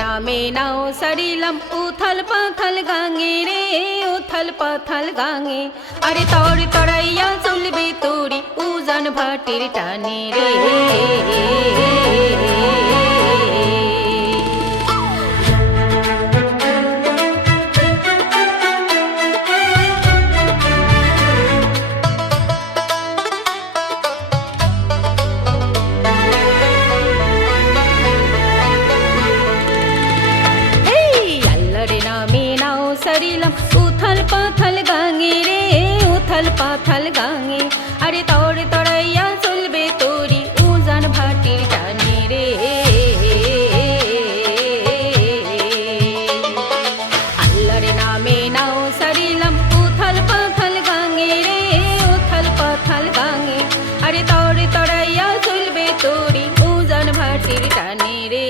নামে নাও সারিলাম উথাল পাথাল গাঙে রে, উথাল পাথাল গাঙে। আরে তর তরাইয়া চলবে তোরি উজান ভাটির টানে রে। সারিলাম উথাল পাথাল গাঙে রে, উথাল পাথাল গাঙে। আরে তর তরাইয়া চলবে তোরি উজান ভাটির টানে রে। আল্লাহর নামে নাও সারিলাম উথাল পাথাল গাঙে রে, উথাল পাথাল গাঙে। আরে তর তরাইয়া চলবে তোরি উজান ভাটির টানে রে।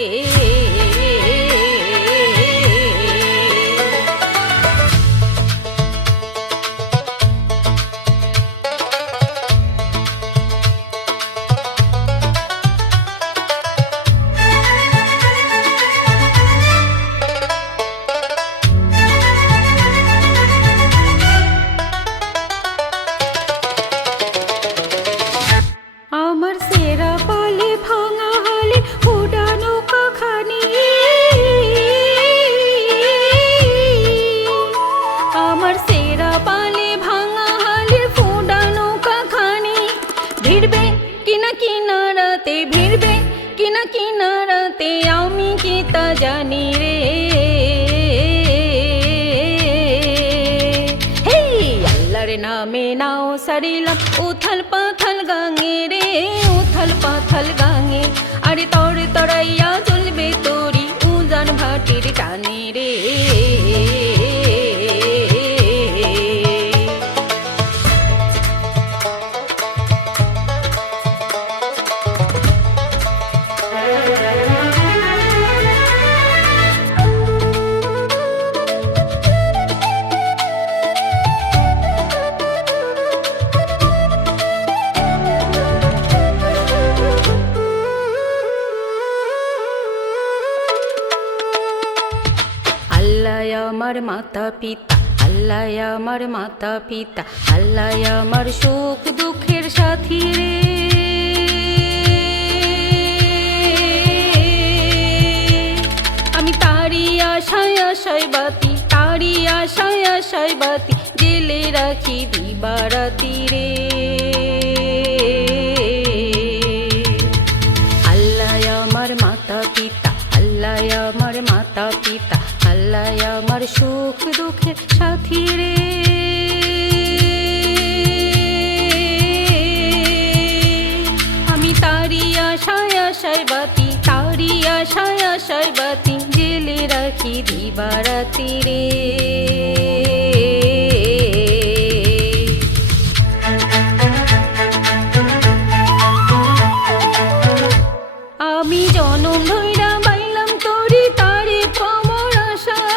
আমার সেরা পালে ভাঙা হালে উড়ানো কাখানি, আমার সেরা পালে ভাঙা হালে ফুডানো কাখানি। ভিড়বে কিনা কিনারাতে, ভিড়বে কিনা কিনারাতে, আমি কি তা জানি রে। আল্লাহর নামে নাও সারিলাম উথাল পাথাল গাঙে রে, উথাল পাথাল গাঙে। আরে তর তরাইয়া চলবে তোরি উজান ভাটির টানে রে। আল্লাহ আমার মাতা পিতা, আল্লাহ আমার মাতা পিতা, আল্লাহ আমার সুখ দুঃখের সাথী রে। আমি তারি আশায় আশায় বাতি, তারি আশায় আশায় বাতি, জেলে রাখি দিবারাতি রে। আল্লাহ আমার মাতা পিতা, আল্লাহ আমার মাতা পিতা, আল্লাহ আমার সুখ দুঃখের সাথী রে। আমি তারি আশায় আশায় বাতি, তারি আশায় আশায় বাতি, জেলে রাখি দিবারাতি রে। আমি জনম ধইরা বাইলাম তোরি তারি পামর আশায়,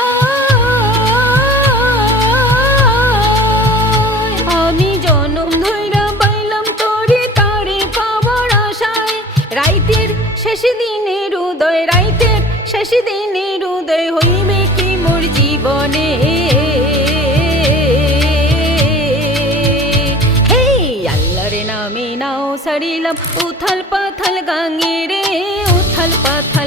আমি জনম ধইরা বাইলাম তোরি তারি পামর আশায়। রাইতের শেষ দিনের উদয়, রাইতের শেষ দিনের উদয়, হইবে কি মোর জীবনে। আল্লাহর নামে নাও সারিলাম উথাল পাথাল গাঙে রে, উথাল পাথাল